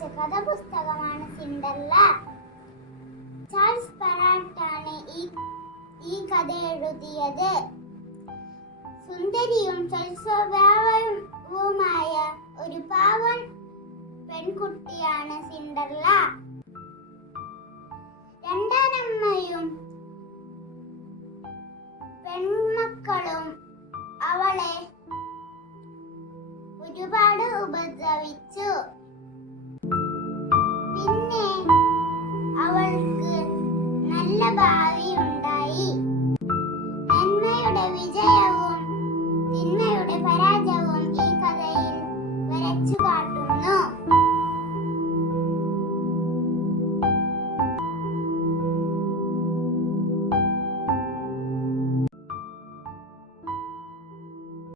കഥാപുസ്തകമാണ് സിൻഡല്ല Charles പറാട്ടാണ് ഈ ഈ കഥ എഴുതിയത് സുന്ദരിയും സ്വഭാവവുമായ ഒരു പാവൻ പെൺകുട്ടിയാണ് സിൻഡർല രണ്ടാനമ്മയും പെൺമക്കളും അവളെ ഒരുപാട് ഉപദ്രവിച്ചു. വിജയവും